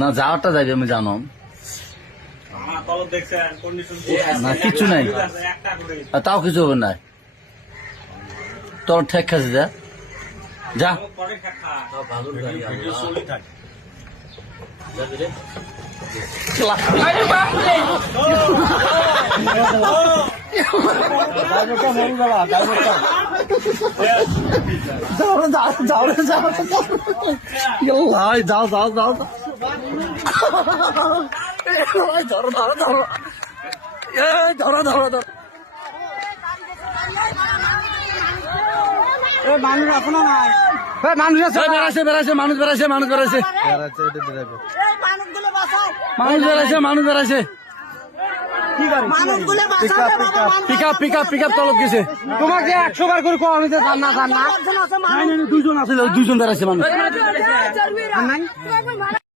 না যাওয়ারটা যাইবে আমি জানো না কিছু নাই তাও কিছু হবে না তোর ঠেক খাচ্ছে যা যা যাও যাও যাও ধরো ধরো ধরো ধরো ধরো ধরো মানুষ আছে না মানুষ আছে বেড়াইছে মানুষ বেড়াইছে মানুষ বেড়াইছে মানুষ বেড়াইছে মানুষ বেড়াইছে পিক আপ তলত গেছে তোমাকে 100 বার করে আমি তো জান না 2 জন আছে 2 জন বেড়াইছে মানুষ